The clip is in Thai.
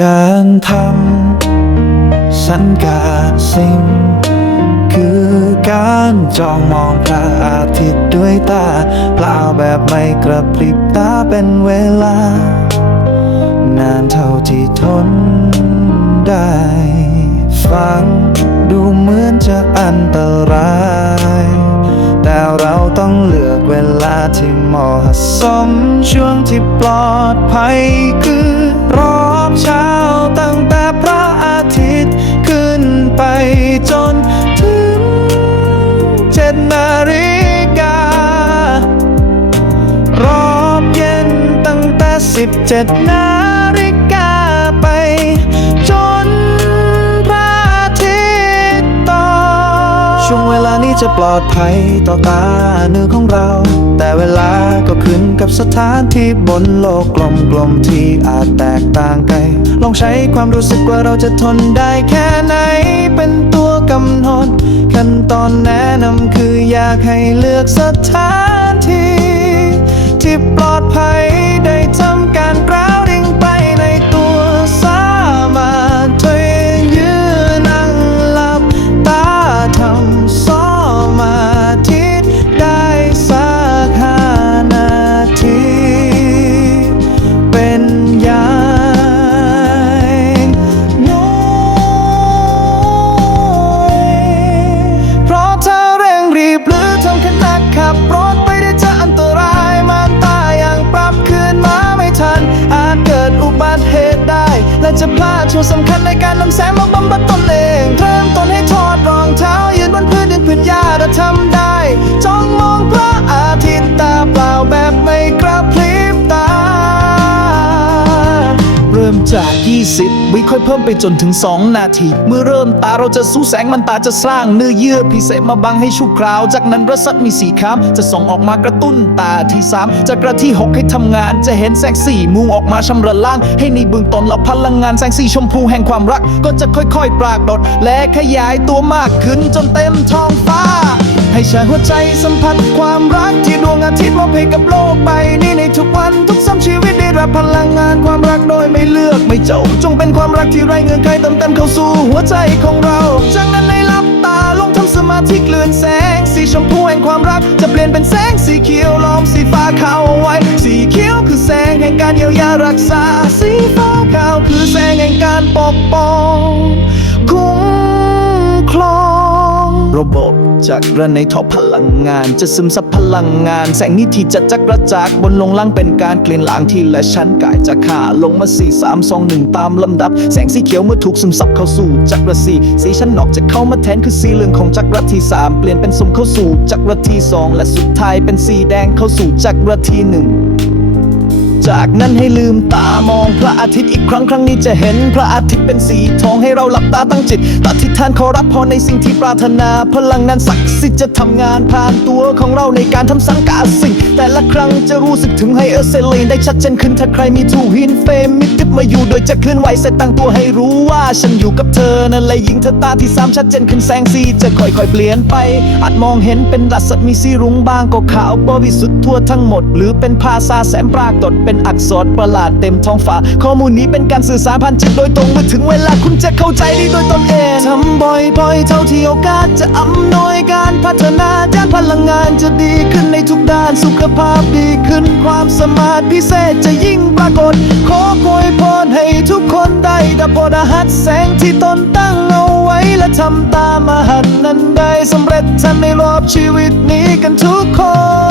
การทำสัญญาสิ่ง คือการจ้องมองพระอาทิตย์ด้วยตา เปล่าแบบไม่กระพริบตาเป็นเวลา นานเท่าที่ทนได้ ฟังดูเหมือนจะอันตราย แต่เราต้องเลือกเวลาที่เหมาะสม ช่วงที่ปลอดภัยคือรอ เช้าตั้งแต่พระอาทิตย์ขึ้นไปจนถึงเจ็ดนาฬิการอบเย็นตั้งแต่สิบเจ็ดนาฬิกา ช่วงเวลานี้จะปลอดภัยต่อตาเนื้อของเรา แต่เวลาก็ขึ้นกับสถานที่บนโลกกลมๆที่อาจแตกต่างกันลองใช้ความรู้สึกว่าเราจะทนได้แค่ไหน เป็นตัวกำหนดขั้นตอนแนะนำคืออยากให้เลือกสถานที่ ที่ปลอดภัย จะพลาดช่วงสำคัญในการนำแสงมาบำบัดตนเอง เริ่มต้นให้ถอดรองเท้ายืนบนพื้นดินพื้นหญ้าและทำ จาก 20 วิค่อยเพิ่มไปจนถึง 2 นาที เมื่อเริ่มตาเราจะสู้แสงมันตาจะสร้างเนื้อเยื่อพิเศษมาบังให้ชั่วคราว จากนั้นรสัตมีสีคำจะส่องออกมากระตุ้นตาที่ 3 จากกระที่ 6 ให้ทำงาน จะเห็นแสงสีมุงออกมาชำระล้าง ให้ในบื้องตนเราพลังงานแสงสีชมพูแห่งความรัก ก็จะค่อยๆ ปรากฏและขยายตัวมากขึ้นจนเต็มท้องฟ้า ให้ชายหัวใจสัมผัสความรักที่ดวงอาทิตย์มอบให้กับโลกใบนี้ในทุกวันทุกซ้ำชีวิตได้รับพลังงานความ จบจงเป็นความรักที่ไร้เงื่อนไขเติมเต็มเข้าสู่หัวใจของเรา จากนั้นในลับตาลงทำสมาธิเลื่อนแสง สีชมพูแห่งความรัก จะเปลี่ยนเป็นแสงสีเขียวล้อมสีฟ้าขาวเอาไว้ สีเขียวคือแสงแห่งการเยียวยารักษา สีฟ้าขาวคือแสงแห่งการปกป้องคุ้มครอง ระบบจักรในท่อพลังงาน จะซึมซับพลังงาน แสงนิทีจะจักระจากบนลงล่างเป็นการเกลี่ยนล้างที่และชั้นกายจะขาลงมา4 3 2 1 ตามลำดับ แสงสีเขียวเมื่อถูกซึมซับเข้าสู่จักรสีสีชั้นนอกจะเข้ามาแทนคือสีเหลืองของจักรที่ 3 เปลี่ยนเป็นสมเข้าสู่จักรที่ 2 และสุดท้ายเป็นสีแดงเข้าสู่จักรที่หนึ่ง จากนั้นให้ลืมตามองพระอาทิตย์อีกครั้งครั้งนี้จะเห็นพระอาทิตย์เป็นสีทองให้เราหลับตาตั้งจิตอธิษฐานขอรับพรในสิ่งที่ปรารถนา พลังงานศักดิ์สิทธิ์จะทำงานผ่านตัวของเราในการทำสังกาสิ่ง แต่ละครั้งจะรู้สึกถึงไฮเออร์เซเลนได้ชัดเจนขึ้นถ้าใครมีทูหินเฟมมิดทึบมาอยู่โดยจะเคลื่อนไหวเสร็จตั้งตัวให้รู้ว่าฉันอยู่กับเธอนั่นแหละยิงเธอตาที่สามชัดเจนขึ้นแสงสีจะค่อยๆเปลี่ยนไป อาจมองเห็นเป็นรัศมีสีรุ้งบางก็ขาวบริสุทธิ์ทั่วทั้งหมด หรือเป็นภาษาแสมปรากฏเป็นอักษรประหลาดเต็มท้องฟ้าข้อมูลนี้เป็นการสื่อสารผ่านจิตโดยตรงเมื่อถึงเวลาคุณจะเข้าใจได้โดยตนเองทำบ่อยๆ เท่าที่โอกาสจะอำนวยการพัฒนาด้านพลังงานจะดีขึ้นในทุกด้านสุขภาพดีขึ้นความสามารถพิเศษจะยิ่งปรากฏ ขออวยพรให้ทุกคนได้ดับพรหัสแสงที่ตนตั้งเอาไว้และทำตามอาหันนั้นได้สำเร็จทันในรอบชีวิตนี้กันทุกคน